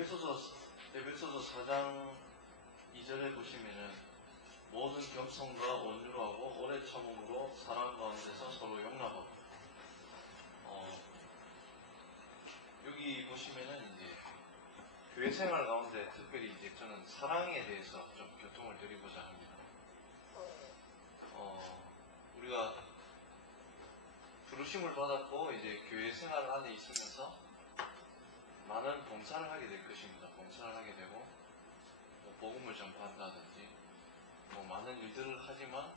에베소서 4장 2절에 보시면은 모든 겸손과 온유로 하고 오래 참음으로 사랑 가운데서 서로 용납하고, 여기 보시면은 이제 교회 생활 가운데 특별히 이제 저는 사랑에 대해서 좀 교통을 드리고자 합니다. 우리가 부르심을 받았고 이제 교회 생활 안에 있으면서 많은 봉사를 하게 될 것입니다. 봉사를 하게 되고 뭐 복음을 전파한다든지 뭐 많은 일들을 하지만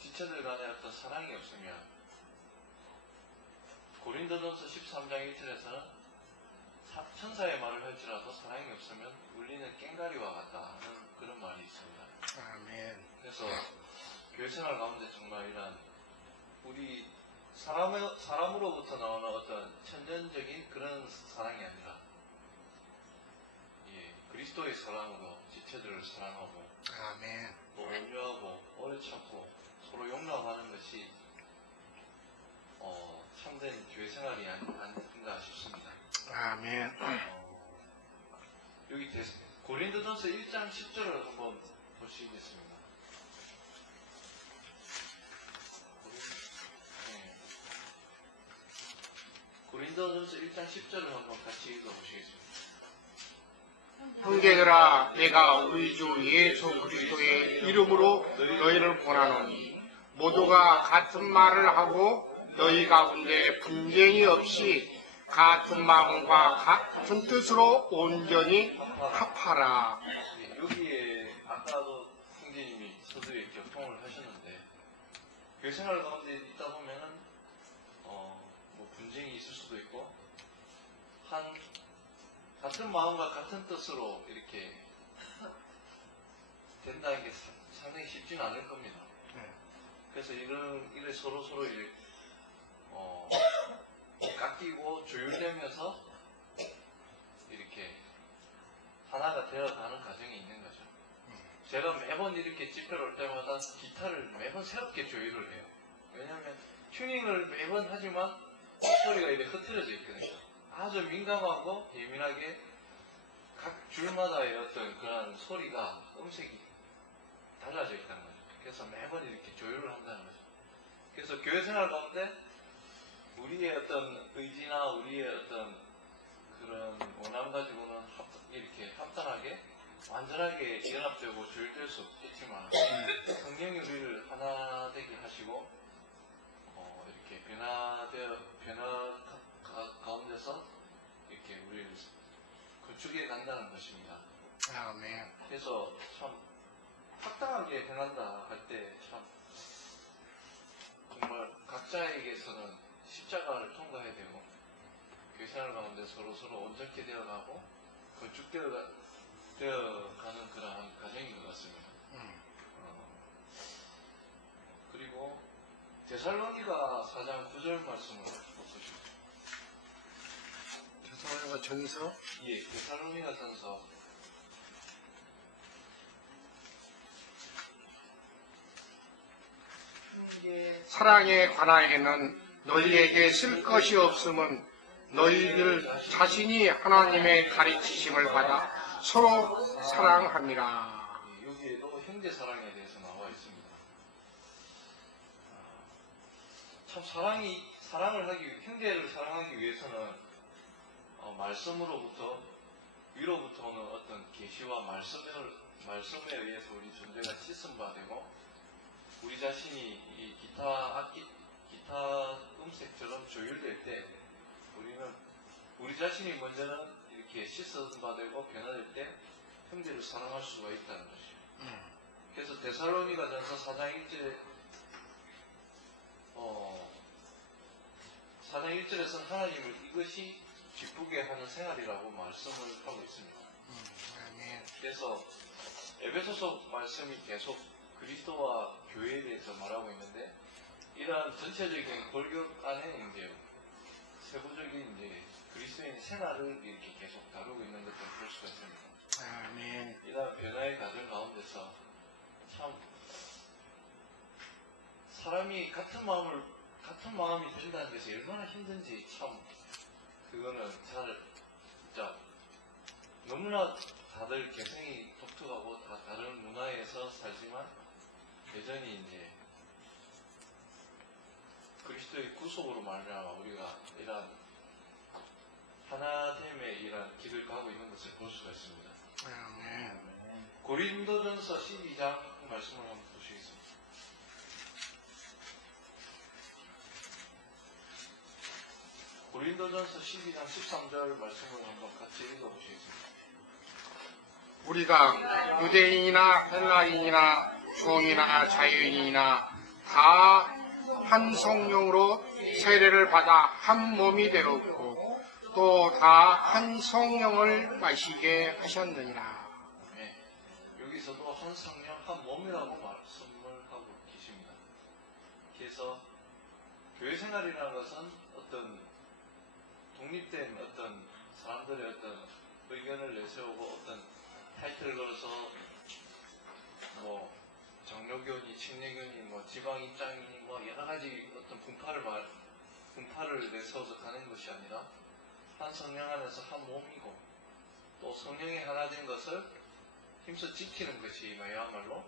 지체들 간에 어떤 사랑이 없으면, 고린도전서 13장 1절에서는 천사의 말을 할지라도 사랑이 없으면 울리는 꽹과리와 같다 하는 그런 말이 있습니다. 아멘. 그래서 교회 생활 가운데 정말 이런 우리 사람으로부터 나오는 어떤 천연적인 그런 사랑이 아니라 그리스도의 사랑으로 지체들을 사랑하고, 아멘. 또 온유하고 오래 참고 서로 용납하는 것이 참된 교회 생활이 아닌가 싶습니다. 아멘. 여기 고린도전서 1장 10절을 한번 보시겠습니다. 고린도전서 1장 10절을 한번 같이 읽어보시겠습니다. 형제들아, 내가 우리 주 예수 그리스도의 이름으로 너희를 권하노니 모두가 같은 말을 하고 너희 가운데 분쟁이 없이 같은 마음과 같은 뜻으로 온전히 합하라. 여기에 아까도 형제님이 서두에 교통을 하셨는데, 교회 생활 가운데 있다 보면은 뭐 분쟁이 있을 수도 있고 같은 마음과 같은 뜻으로 이렇게 된다는 게 상당히 쉽지는 않을 겁니다. 그래서 이래 서로 이렇게 깎이고 조율되면서 이렇게 하나가 되어가는 과정이 있는 거죠. 제가 매번 이렇게 집회를 올 때마다 기타를 매번 새롭게 조율을 해요. 왜냐하면 튜닝을 매번 하지만 소리가 이렇게 흐트러져 있거든요. 아주 민감하고 예민하게 각 줄마다의 어떤 그런 소리가, 음색이 달라져 있다는 거죠. 그래서 매번 이렇게 조율을 한다는 거죠. 그래서 교회 생활 가운데 우리의 어떤 의지나 우리의 어떤 그런 원함 가지고는 이렇게 합단하게 완전하게 연합되고 조율될 수 없겠지만, 성령이 우리를 하나 되게 하시고 이렇게 변화 가운데서 이렇게 우리를 건축해 간다는 것입니다. 아멘. 그래서 참 합당하게 변한다 할 때 참 정말 각자에게서는 십자가를 통과해야 되고 교회 생활 가운데 서로 온전케 되어가고 건축되어 가는 그러한 과정인 것 같습니다. 그리고 데살로니가 4장 9절 말씀을 보시죠. 데살로니가 전서? 예, 데살로니가 전서 1장 사랑에 관하여는 너희에게 쓸 것이 없음은 너희들 자신이 하나님의 가르치심을 받아 서로 사랑함이라. 여기에도 형제 사랑에 대해서 나와 있습니다. 참 형제를 사랑하기 위해서는 말씀으로부터 위로부터 오는 어떤 계시와 말씀에 의해서 우리 존재가 씻음 받고, 우리 자신이 이 기타 음색처럼 조율될 때 우리는 우리 자신이 먼저는 이렇게 씻음 받고 변화될 때 형제를 사랑할 수가 있다는 것이에요. 그래서 데살로니가 전서 4장 1절에서는 하나님을 이것이 기쁘게 하는 생활이라고 말씀을 하고 있습니다. 그래서 에베소서 말씀이 계속 그리스도와 교회에 대해서 말하고 있는데, 이러한 전체적인 골격 안에 이제 세부적인 이제 그리스도인 생활을 이렇게 계속 다루고 있는 것을 볼 수가 있습니다. 아멘. 이러한 변화의 과정 가운데서 참 사람이 같은 마음이 된다는 것이 얼마나 힘든지 참 그거는 잘 진짜 너무나 다들 개성이 독특하고 다 다른 문화에서 살지만 여전히 이제 그리스도의 구속으로 말미암아 우리가 이러한 하나됨의 이러한 길을 가고 있는 것을 볼 수가 있습니다. 고린도전서 12장 말씀을 한번 보시겠습니다. 고린도전서 12장 13절 말씀을 한번 같이 읽어보시겠습니다. 우리가 유대인이나 헬라인이나 주홍이나 자유인이나 다 한 성령으로 세례를 받아 한 몸이 되었고 또 다 한 성령을 마시게 하셨느니라. 네, 여기서도 한 성령 한 몸이라고 말씀을 하고 계십니다. 그래서 교회 생활이라는 것은 어떤 독립된 어떤 사람들의 어떤 의견을 내세우고 어떤 타이틀을 걸어서 뭐 정로교니 침례교니 뭐 지방 입장이니 뭐 여러 가지 어떤 분파를 내세워서 가는 것이 아니라 한 성령 안에서 한 몸이고 또 성령이 하나 된 것을 힘써 지키는 것이 그야말로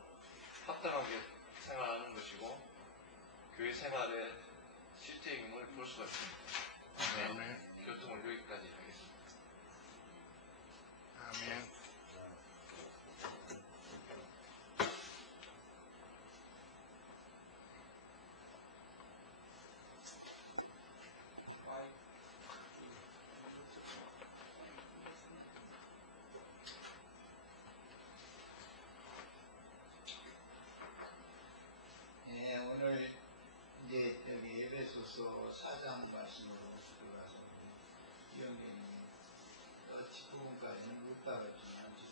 합당하게 생활하는 것이고 교회 생활의 실제임을 볼 수가 있습니다. 네, 교통을 여기까지 하겠습니다. 아멘. 네, 오늘 이제 여기 에베소서 4장 말씀으로 들어가서 이영경님 뒷부분까지는 못 따랐지만 지금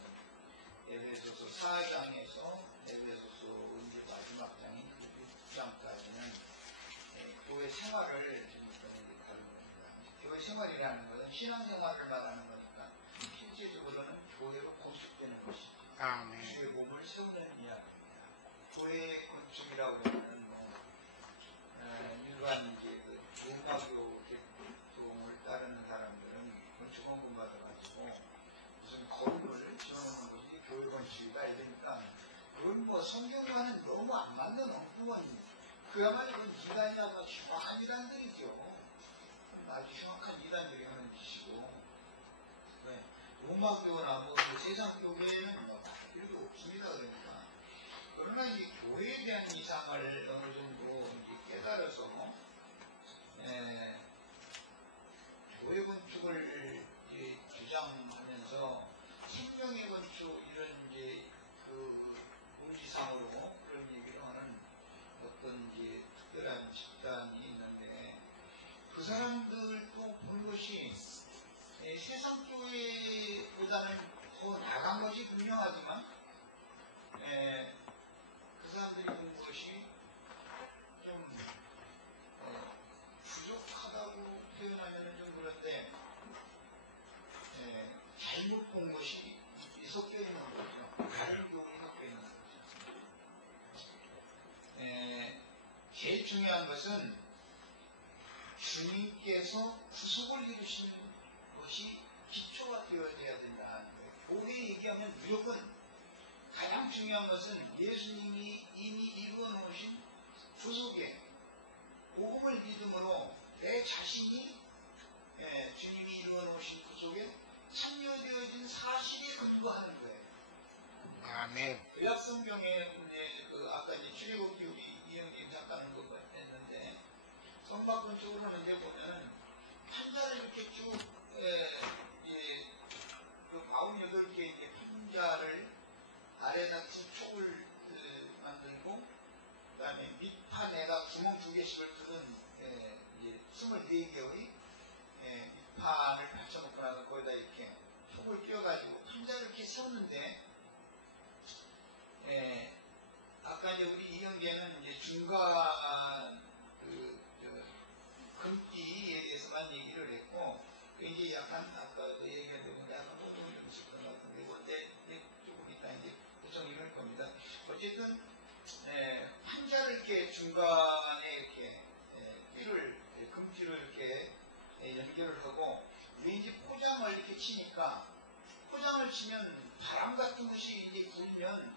에베소서 4장에서 에베소서 이제 마지막 장인 6장까지는 교회 생활을 지금 이제 다루는 겁니다. 교회 생활이라는 것은 신앙생활을 말하는 거니까 실제적으로는 교회로 건축되는 것이지. 아멘. 주의 몸을 세우는 이야기입니다. 교회 건축이라고 하면 일반 이제 그 로마교 계통을 따르는 사람들은 건축원금 받아가지고 무슨 건물을 지어놓는 것이 교회 건축이다 이러니까 그건 뭐 성경과는 너무 안 맞는 엉뚱한 그야말로 그건 이단이라고 심한 이단들이죠. 아주 흉악한 이단들이 하는 짓이고 로마교나 뭐 세상 교회는 뭐 필요도 없습니다. 그러니까 그러나 이 교회에 대한 이상을 어느 정도 이제 깨달아서 교회 건축을 이제 주장하면서 생명의 건축 이런 이제 그 문지상으로 그런 얘기를 하는 어떤 이제 특별한 집단이 있는데 그 사람들도 본 것이 세상 교회보다는 더 나간 것이 분명하지만 그 사람들이 본 것이 좀 부족하다고 표현하면 좀 그런데 잘못 본 것이 섞여 있는 거죠. 다른 교훈이 섞여 있는 거죠. 제일 중요한 것은 주님께서 구속을 이루시는 것이 기초가 되어야 된다는 거예요. 교회 얘기하면 무조건 가장 중요한 것은 예수님이 이미 이루어 놓으신 구속에 복음을 믿음으로 내 자신이 주님이 이루어 놓으신 구속에 참여되어진 사실에 근거하는 거예요. 아멘. 구약성경에 아까 이제 출애굽기 우리 이영님 잠깐 거 했는데 성막권 쪽으로는 이제 보면은 판자를 이렇게 쭉 그 48개 이제 판자를 아래에다 촉을 만들고 그 다음에 밑판에다 구멍 2개씩을 뚫은 이제 24개의 밑판을 받쳐놓고 나서 거기다 이렇게 촉을 끼워가지고 판자를 이렇게 세우는데 아까 이제 우리 이형제는 이제 중간 금띠에 대해서만 얘기를 했고 이제 약간 아까 얘기한 대로 약간 호동이 좀 있을 것 같은데 근데 조금 이따 이제 구성을 겁니다. 어쨌든 판자를 이렇게 중간에 이렇게 띠를 금띠를 이렇게 연결을 하고 왠지 포장을 이렇게 이렇게 치니까 포장을 치면 바람 같은 것이 이제 불면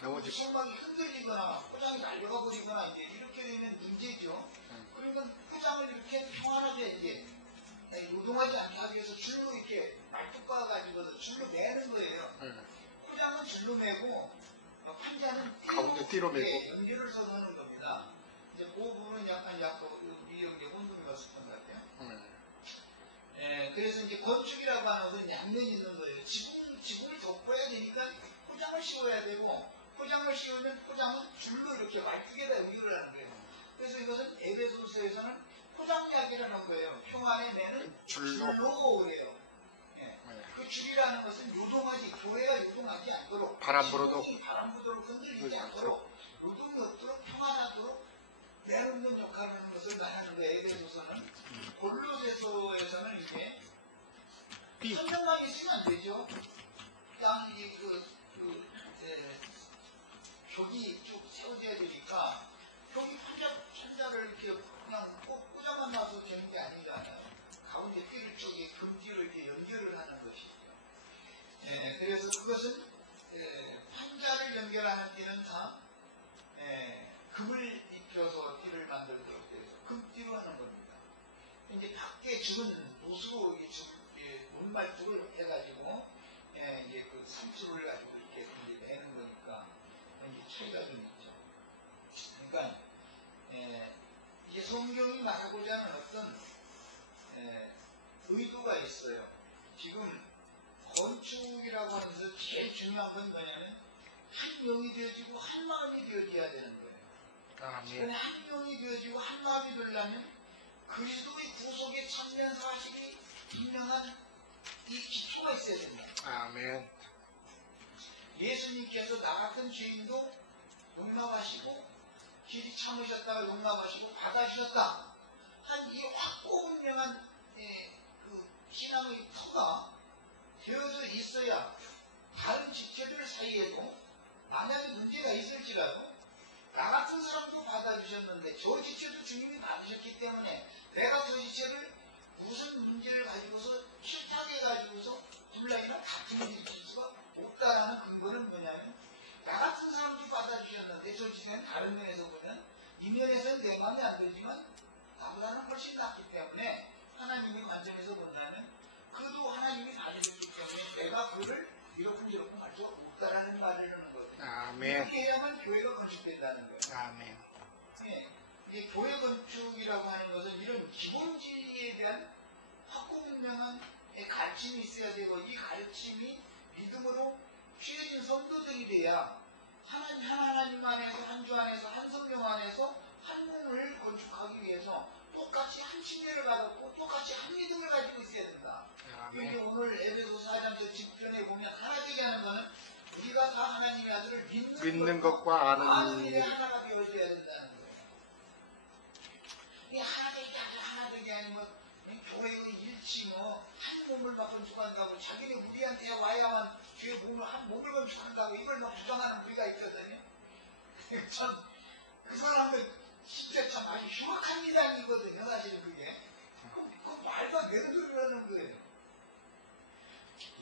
넘어지. 소막이 흔들리거나 포장이 날려가 버리거나 이제 이렇게 되면 문제죠. 그러니까 포장을 이렇게 평안하게 이제 노동하지 않게 하기 위해서 줄로 이렇게 말뚝 가가지고 줄로 매는 거예요. 포장은 줄로 매고 판자는 가운데 띠로 매고. 연결을 서서 하는 겁니다. 이제 그 부분은 약간 우리 여기 혼동이 왔을 것 같아요. 그래서 이제 건축이라고 하는 것은 양면이 있는 거예요. 지붕을 덮어야 되니까 포장을 씌워야 되고 포장을 씌우면 포장은 줄로 이렇게 말뚝에다 연결을 하는 거예요. 그래서 이것은 에베소서에서는 포장약이라는 거예요. 평안에 매는 줄로 그래요. 그 줄이라는 것은 요동하지, 교회가 요동하지 않도록, 바람 불어도 바람 불도록 흔들리지 않도록, 요동이 없도록 평안하도록 내놓는 역할을 하는 것을 말하는 거예요. 에베소서는. 골로새서에서는 이게 한 명만 있으면 안 되죠. 그냥 벽이 쭉 세워져야 되니까 벽이 판자를 이렇게 그냥 꼭 꽂아만 놔서 되는 게 아니잖아요. 가운데 띠를 쪽에 금지로 이렇게 연결을 하는 것이죠. 그래서 그것은 판자를 연결하는 띠는 다 금을 입혀서 띠를 만들도록 돼서 금띠로 하는 겁니다. 이제 밖에 죽은 노수로 문말뚝을 해가지고 이제 그 삼수를 가지고 이렇게 이제 내는 거니까 이제 차이가 좀 있죠. 그러니까 이게 성경이 말하고자 하는 어떤 의도가 있어요. 지금 건축이라고 하면서 제일 중요한 건 뭐냐면 한 영이 되어지고 한 마음이 되어져야 되는 거예요. 아멘. 한 영이 되어지고 한 마음이 되려면 그리스도의 구속의 천면 사실이 분명한 이 기초가 있어야 된다. 아멘. 예수님께서 나 같은 죄인도 용납하시고 길이 참으셨다가 용납하시고 받아주셨다. 한 이 확고 분명한 그 신앙의 터가 되어져 있어야 다른 지체들 사이에도 만약에 문제가 있을지라도 나 같은 사람도 받아주셨는데 저 지체도 주님이 받으셨기 때문에 내가 저 지체를 무슨 문제를 가지고서 실탁해가지고서 분란이나 다툼을 일으킬 수가 없다라는 근거는 뭐냐면 나 같은 사람도 받아주셨는데 저 지체는 다른 면에서 보면 이 면에서는 내 마음에 안 들지만 나보다는 훨씬 낫기 때문에 하나님의 관점에서 본다면 그도 하나님이 받으셨기 때문에 내가 그를 이러쿵저러쿵 할 수 없다라는 말을 하는 거예요. 아멘. 이렇게 해야만 교회가 건축된다는 거예요. 아멘. 이게 교회 건축이라고 하는 것은 이런 기본 진리에 대한 확고분명한 가르침이 있어야 되고 이 가르침이 믿음으로 취해진 성도들이 돼야 하나님 안에서 한 주 안에서 한 성령 안에서 한 몸을 건축하기 위해서 똑같이 한 침례를 받았고 똑같이 한 믿음을 가지고 있어야 된다. 이게 오늘 에베소 4장에서 직전에 보면 하나 되게 하는 거는 우리가 다 하나님의 아들을 믿는 것과 아는 일에 하나가 되어져야 된다는 거예요. 이 하나 되게 아들 하나 되게 아니면 교회의 일치 한 몸을 막 건축한다고 자기네 우리한테 와야만 교회 몸을 한 몸을 건축한다고 이걸 막 주장하는 우리가 있거든요. 참 그 사람들 진짜 참 아주 흉악한 이단이거든요. 사실은 그게 그 말도 안 되는 소리를 하는 거예요.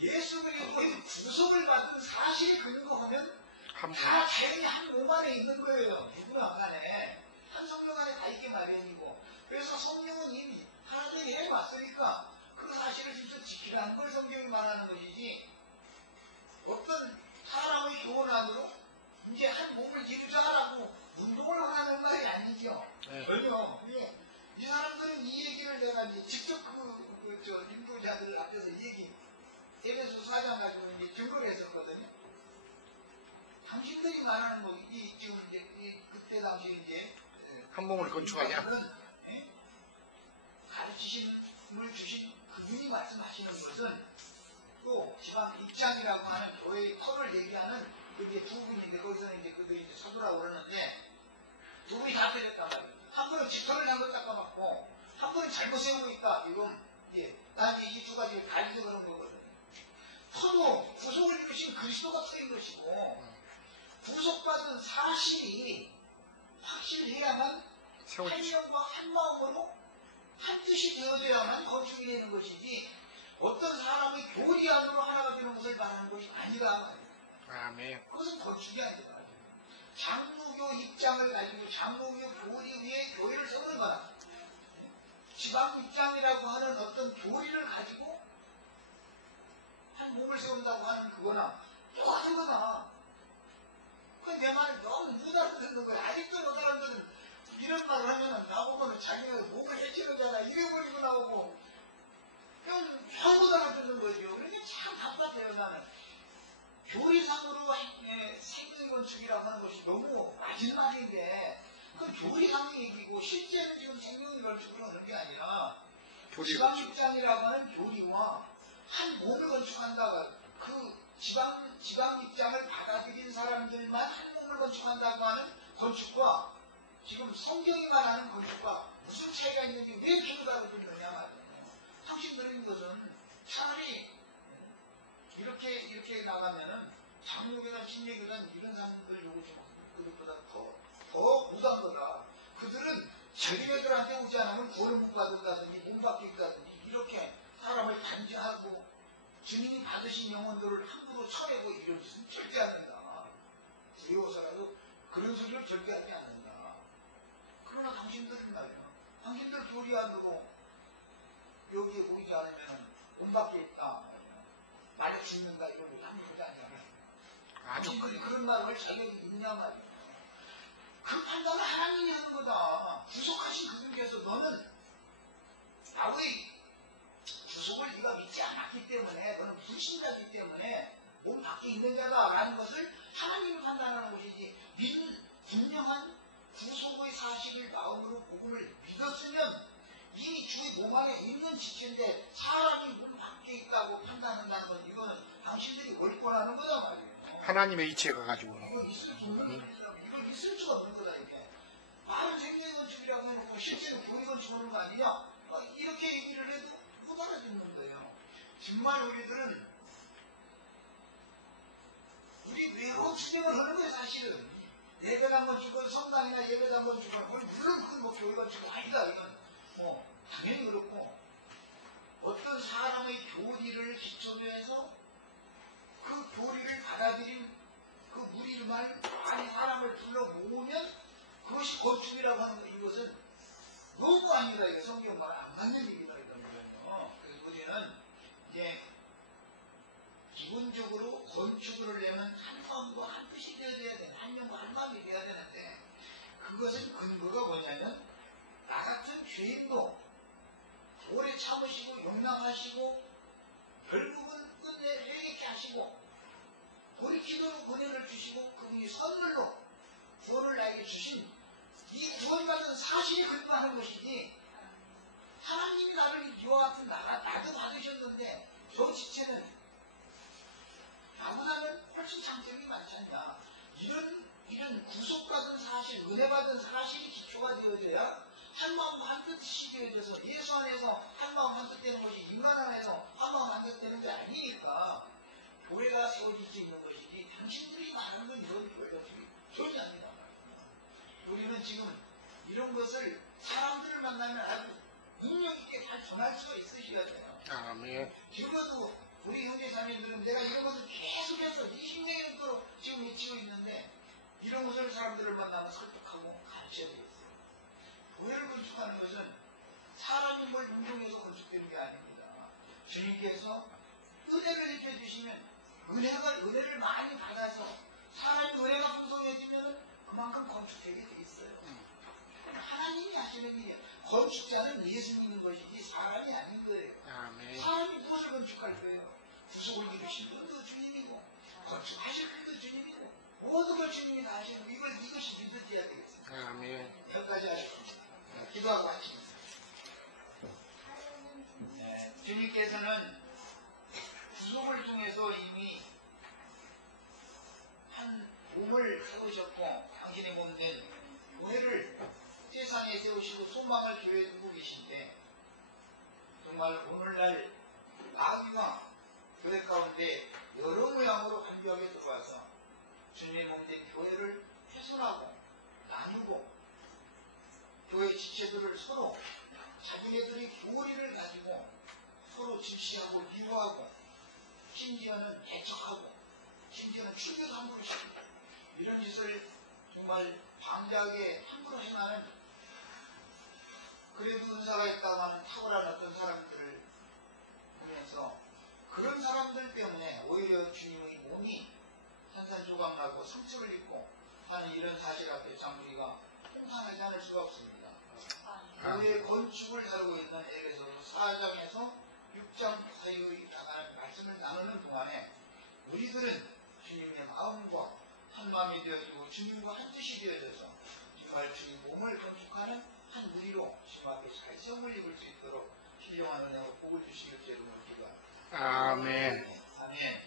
예수 그리스도의 구속을 받은 사실이 근거하면 다 자연히 한 몸 안에 있는 거예요. 누구나 간에 한 성령 안에 다 있게 마련이고 그래서 성령은 이미 하나님이 해왔으니까 그 사실을 진짜 지키라는 걸 성경이 말하는 것이지 어떤 사람의 교훈 안으로 이제 한 몸을 이루자라고 운동을 하라는 말이 아니죠. 전혀. 이 사람들은 이 얘기를 내가 이제 직접 인도자들 앞에서 에베소 4장 가지고 이제 증거를 했었거든요. 당신들이 말하는 거, 지금 이제 그때 당시 이제 한 몸을 건축하냐? 가르치심을 주신 그분이 말씀하시는 것은 또 지방 입장이라고 하는 교회의 컵을 얘기하는 그게 두 분인데 거기서는 이제 그들이 이제 서두라고 그러는데 두 분이 다 틀렸단 말이에요. 한 분은 깃털을 잘못 닦아맞고 한 분은 잘못 세우고 있다. 이건 난 이 두 가지를 달리서 그런 거거든요. 터도 구속을 이루신 그리스도가 트인 것이고 구속받은 사실이 확실해야만 한 영과 한 마음으로 한 뜻이 되어져야만 건축이 되는 것이지 어떤 사람의 교리 안으로 하나가 되는 것을 말하는 것이 아니라 말이에요. 아멘. 그것은 건축이 아니라 장로교 입장을 가지고 장로교 교리 위에 교회를 세우는 거다. 지방 입장이라고 하는 어떤 교리를 가지고 한 몸을 세운다고 하는 그거나 똑같은 거다. 그 내 말을 너무 못 알아듣는 거야. 아직도 못 알아듣는 이런 말을 하면은 나보고는 자기가 몸을 해치는잖아. 이래버리고 나오고 그냥 못 알아듣는 거죠. 그러니까 참 답답해요 나는. 교리상으로 세계의 건축이라고 하는 것이 너무 맞은 말인데 그 교리상의 얘기고 실제는 지금 생명의 건축으로 하는 게 아니라 지방 입장이라고 하는 교리와 한 몸을 건축한다가 그 지방 입장을 받아들인 사람들만 한 몸을 건축한다고 하는 건축과 지금 성경이 말하는 건축과 무슨 차이가 있는지 왜 비교가 되느냐 말이에요. 당신들인 것은 차라리 이렇게 나가면은 장로교단, 신례교단 이런 사람들 요거 좀 그것보다 더 무단 거다. 그들은 자기네들한테 오지 않으면 벌을 못 받는다든지 못 받겠다든지 이렇게 사람을 단죄하고 주님이 받으신 영혼들을 함부로 쳐내고 이런 짓은 절대 안 된다. 두려워서라도 그런 소리를 절대 하지 않는다. 그러나 당신들은 말이야. 당신들 교리 안으로 여기에 오지 않으면 못 받겠다. 말려 죽는다 이런 거 하는 게 아니야. 당신들이 그런 말을 자격이 있냐 말이야. 그 판단을 하나님이 하는 거다. 구속하신 그분께서 너는 나의 구속을 네가 믿지 않았기 때문에 너는 불신자이기 때문에 몸 밖에 있는 자다라는 것을 하나님이 판단하는 것이지 믿는 분명한 구속의 사실을 마음으로 복음을 믿었으면 이미 주의 몸 안에 있는 지체인데 사람이 몸 밖에 있다고 판단한다는 건 이거는 당신들이 월권하는 거다 말이에요. 하나님의 이체가 가지고. 이건 있을 수가 없는 거다 이게. 말은 생명의 건축이라고 해놓고 실제로 교회 건축하는 거 아니냐? 이렇게 얘기를 해도 못 알아듣는 거예요. 정말 우리들은 우리 외로 추정을 하는 거예요 사실은. 예배를 한번 주고 성당이나 예배를 한번 주고 물론 그건 뭐 교회 건축이 아니다 이건 뭐 당연히 그렇고 어떤 사람의 교리를 기초로 해서 그 교리를 받아들인 그 무리를 많이 사람을 불러 모으면 그것이 건축이라고 하는 거 이것은 너무 아니다 이거 성경 말 안 맞는 얘기다 이런 거예요. 그래서 우리는 이제 기본적으로 건축을 하려면 한 마음과 한 뜻이 되어야 되는 한 명과 한 마음이 되어야 되는데 그것은 근거가 뭐냐면 나 같은 죄인도 오래 참으시고 용납하시고 결국은 끝내 회개케 하시고 돌이키도록 권한을 주시고 그분이 선물로 구원을 나에게 주신 이 구원받은 사실이 근거하는 것이지 하나님이 나를 이와 같은 나도 받으셨는데 저 지체는 나보다는 훨씬 장점이 많지 않냐. 이런 구속받은 사실, 은혜받은 사실이 기초가 되어져야 한마음 한뜻이 되어져서 예수 안에서 한마음 한뜻 되는 것이 인간 안에서 한마음 한뜻 되는 게 아니니까 교회가 세워질 수 있는 것이지 당신들이 말하는 건 이런 교회가 전혀 아니다. 우리는 지금 이런 것을 사람들을 만나면 아주 능력 있게 잘 전할 수가 있으셔야 돼요. 아멘. 지금도 우리 형제자매들은 내가 이런 것을 계속해서 20년이 넘도록 지금 미치고 있는데 이런 것을 사람들을 만나면 설득하고 가르쳐야 되겠어요. 교회를 건축하는 것은 사람이 뭘 운동해서 건축되는 게 아닙니다. 주님께서 은혜를 해주시면 은혜를 많이 받아서 사람이 은혜가 풍성해지면 그만큼 건축되게 돼 있어요. 하나님이 하시는 일이에요. 건축자는 예수님인 것이지 사람이 아닌 거예요. 아멘. 사람이 무엇을 건축할 거예요? 구속을 이루신 분도 주님이고 건축하실 분도 주님이고 모든 걸 주님이 다 하시는 거 이것이 믿어져야 되겠습니다. 아멘. 여기까지 하시고 기도하고 하시겠습니다. 주님께서는 구속을 통해서 이미 한 몸을 세우셨고 당신의 몸된 교회를 세상에 세우시고 소망을 교회에 두고 계실 때 정말 오늘날 마귀와 교회 가운데 여러 모양으로 간교하게 들어와서 주님의 몸된 교회를 훼손하고 나누고 교회 지체들을 서로 자기네들이 교리를 가지고 서로 서로 지시하고 미워하고 심지어는 배척하고 심지어는 출교도 함부로 시키고 이런 짓을 정말 방자하게 함부로 행하는 그래도 은사가 있다고 하는 탁월한 어떤 사람들을 보면서 그런 사람들 때문에 오히려 주님의 몸이 산산조각나고 상처를 입고 하는 이런 사실 앞에 참 우리가 통탄하지 않을 수가 없습니다. 교회 건축을 살고 있는 에베소서 4장에서 6장 사이의 말씀을 나누는 동안에 우리들은 주님의 마음과 한 마음이 되어지고 주님과 한 뜻이 되어져서 정말 주님 몸을 건축하는 한 무리로 주님 앞에 잘 세움을 입을 수 있도록 신령한 은혜와 복을 주시길 제 이름으로 기도합니다. 아멘. 아멘.